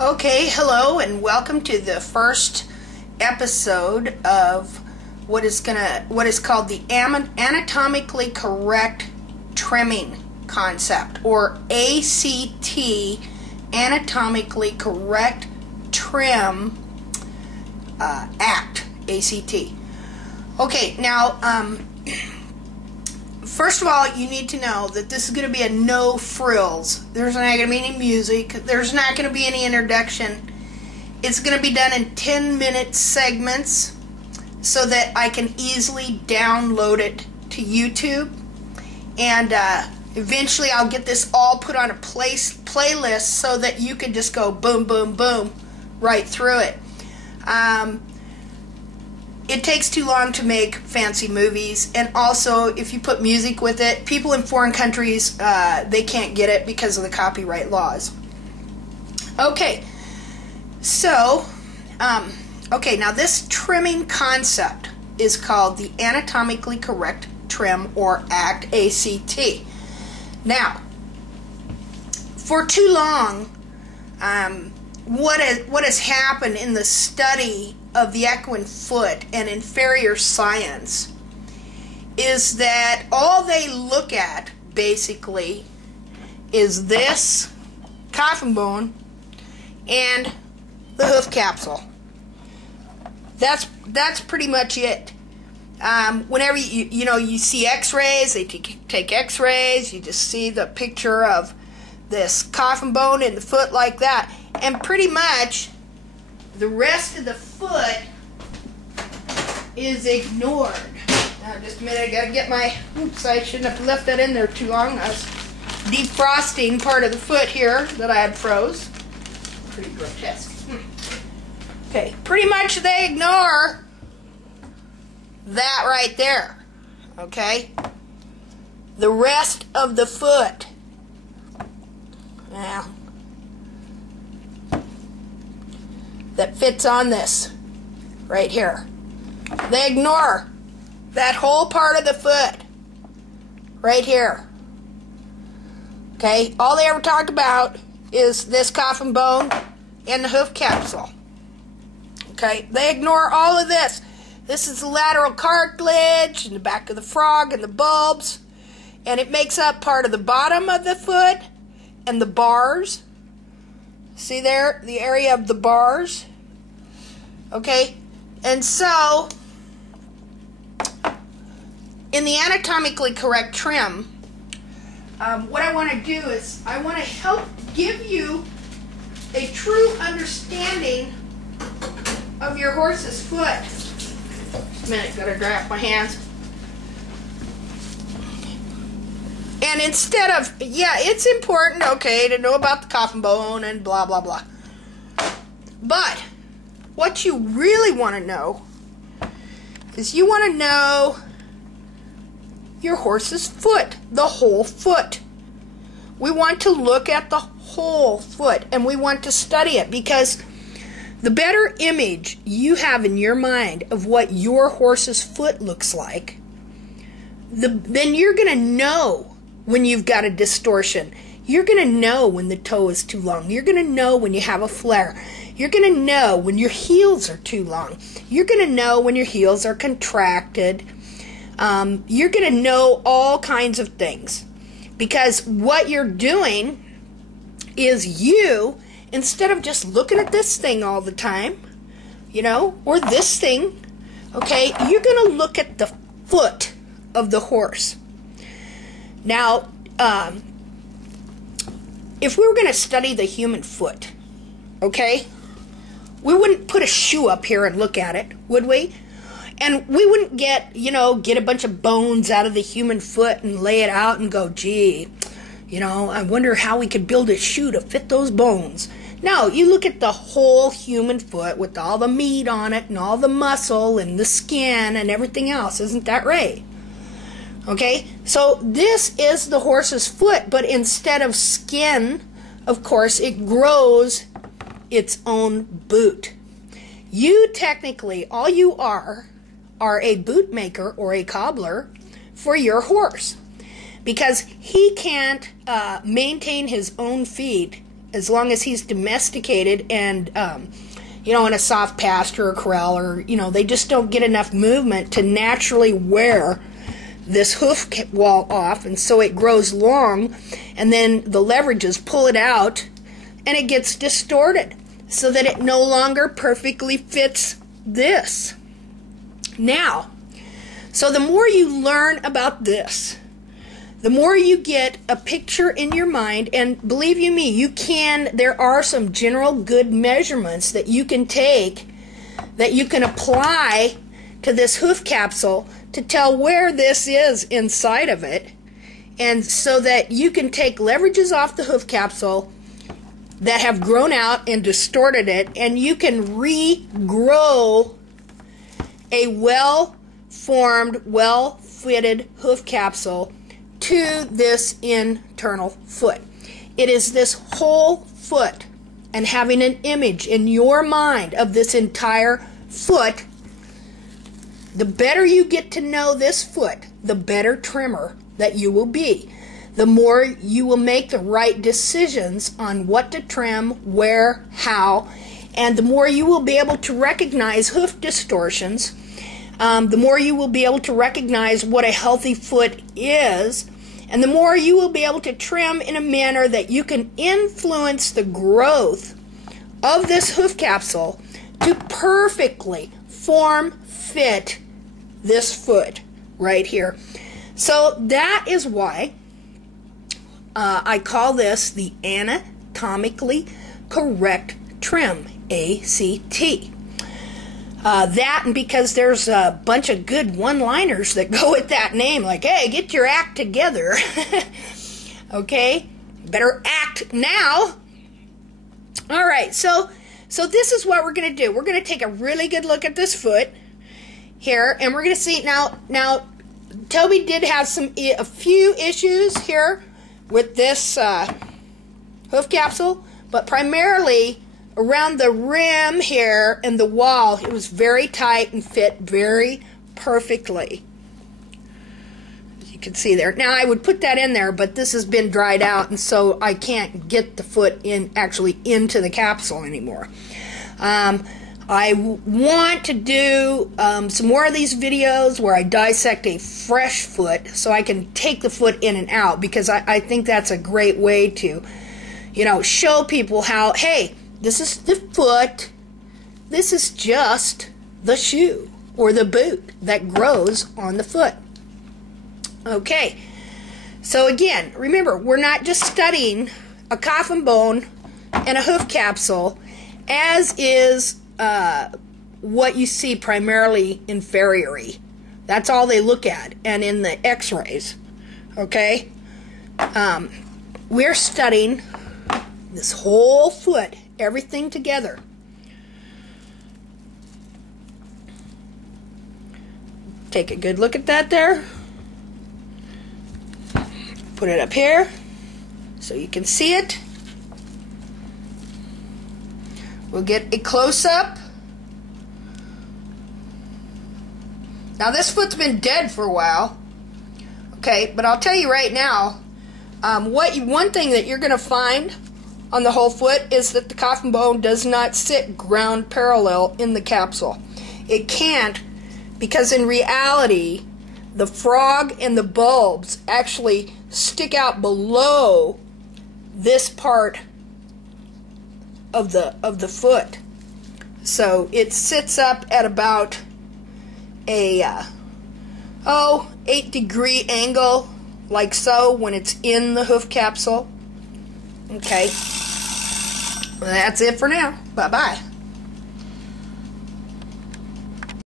Okay, hello and welcome to the first episode of what is called the anatomically correct trimming concept, or ACT, anatomically correct trim act, ACT. Okay, now first of all, you need to know that this is going to be a no frills. There's not going to be any music. There's not going to be any introduction. It's going to be done in 10-minute segments so that I can easily download it to YouTube. And eventually I'll get this all put on a playlist so that you can just go boom, boom, boom right through it. It takes too long to make fancy movies, and also if you put music with it, people in foreign countries, they can't get it because of the copyright laws. Okay, so, now this trimming concept is called the anatomically correct trim, or ACT, ACT. Now, for too long, what has happened in the study of the equine foot and inferior science is that all they look at basically is this coffin bone and the hoof capsule. That's pretty much it. Whenever you see x-rays, they take x-rays, you just see the picture of this coffin bone in the foot like that, and pretty much the rest of the foot is ignored. Now, just a minute, I gotta get my, oops, I shouldn't have left that in there too long. I was defrosting part of the foot here that I had froze. Pretty grotesque. Okay, pretty much they ignore that right there. Okay? The rest of the foot. Now, that fits on this right here. They ignore that whole part of the foot right here. Okay, all they ever talk about is this coffin bone and the hoof capsule. Okay, they ignore all of this. This is the lateral cartilage and the back of the frog and the bulbs, and it makes up part of the bottom of the foot and the bars. See there, the area of the bars. Okay, and so in the anatomically correct trim, what I want to do is I want to help give you a true understanding of your horse's foot. Just a minute, gotta dry off my hands. And instead of, yeah, it's important, okay, to know about the coffin bone and blah, blah, blah. But what you really want to know is you want to know your horse's foot, the whole foot. We want to look at the whole foot, and we want to study it, because the better image you have in your mind of what your horse's foot looks like, then you're going to know when you've got a distortion. You're going to know when the toe is too long. You're going to know when you have a flare. You're going to know when your heels are too long. You're going to know when your heels are contracted. You're going to know all kinds of things. Because what you're doing is you, instead of just looking at this thing all the time, or this thing, okay, you're going to look at the foot of the horse. Now, if we were going to study the human foot, okay, we wouldn't put a shoe up here and look at it, would we? And we wouldn't get a bunch of bones out of the human foot and lay it out and go, gee, I wonder how we could build a shoe to fit those bones. No, you look at the whole human foot with all the meat on it and all the muscle and the skin and everything else. Isn't that right? Okay, so this is the horse's foot, but instead of skin, of course, it grows its own boot. You technically, all you are a boot maker or a cobbler for your horse, because he can't maintain his own feet as long as he's domesticated and, you know, in a soft pasture or corral, or, you know, they just don't get enough movement to naturally wear this hoof wall off, and so it grows long, and then the leverages pull it out, and it gets distorted so that it no longer perfectly fits this. Now, so the more you learn about this, the more you get a picture in your mind, and believe you me, there are some general good measurements that you can take, that you can apply to this hoof capsule to tell where this is inside of it, and so that you can take leverages off the hoof capsule that have grown out and distorted it, and you can regrow a well-formed, well-fitted hoof capsule to this internal foot. It is this whole foot, and having an image in your mind of this entire foot. The better you get to know this foot, the better trimmer that you will be. The more you will make the right decisions on what to trim, where, how, and the more you will be able to recognize hoof distortions, the more you will be able to recognize what a healthy foot is, and the more you will be able to trim in a manner that you can influence the growth of this hoof capsule to perfectly fit this foot right here. So that is why I call this the Anatomically Correct Trim, ACT. That, and because there's a bunch of good one-liners that go with that name, like, hey, get your act together. Okay? Better act now. All right, so this is what we're going to do. We're going to take a really good look at this foot here, and we're going to see now Toby did have a few issues here with this hoof capsule, but primarily around the rim here and the wall, it was very tight and fit very perfectly. As you can see there. Now I would put that in there, but this has been dried out, and so I can't get the foot actually into the capsule anymore. I want to do some more of these videos where I dissect a fresh foot so I can take the foot in and out, because I think that's a great way to, you know, show people how, hey, this is the foot, this is just the shoe or the boot that grows on the foot. Okay, so again, remember, we're not just studying a coffin bone and a hoof capsule, as is what you see primarily in farriery. That's all they look at, and in the x-rays. Okay? We're studying this whole foot, everything together. Take a good look at that there. Put it up here so you can see it. We'll get a close-up. Now this foot's been dead for a while. Okay, but I'll tell you right now, one thing that you're going to find on the whole foot is that the coffin bone does not sit ground parallel in the capsule. It can't, because in reality, the frog and the bulbs actually stick out below this part of the foot. So it sits up at about a 8-degree angle, like so, when it's in the hoof capsule. Okay, well, that's it for now. Bye-bye.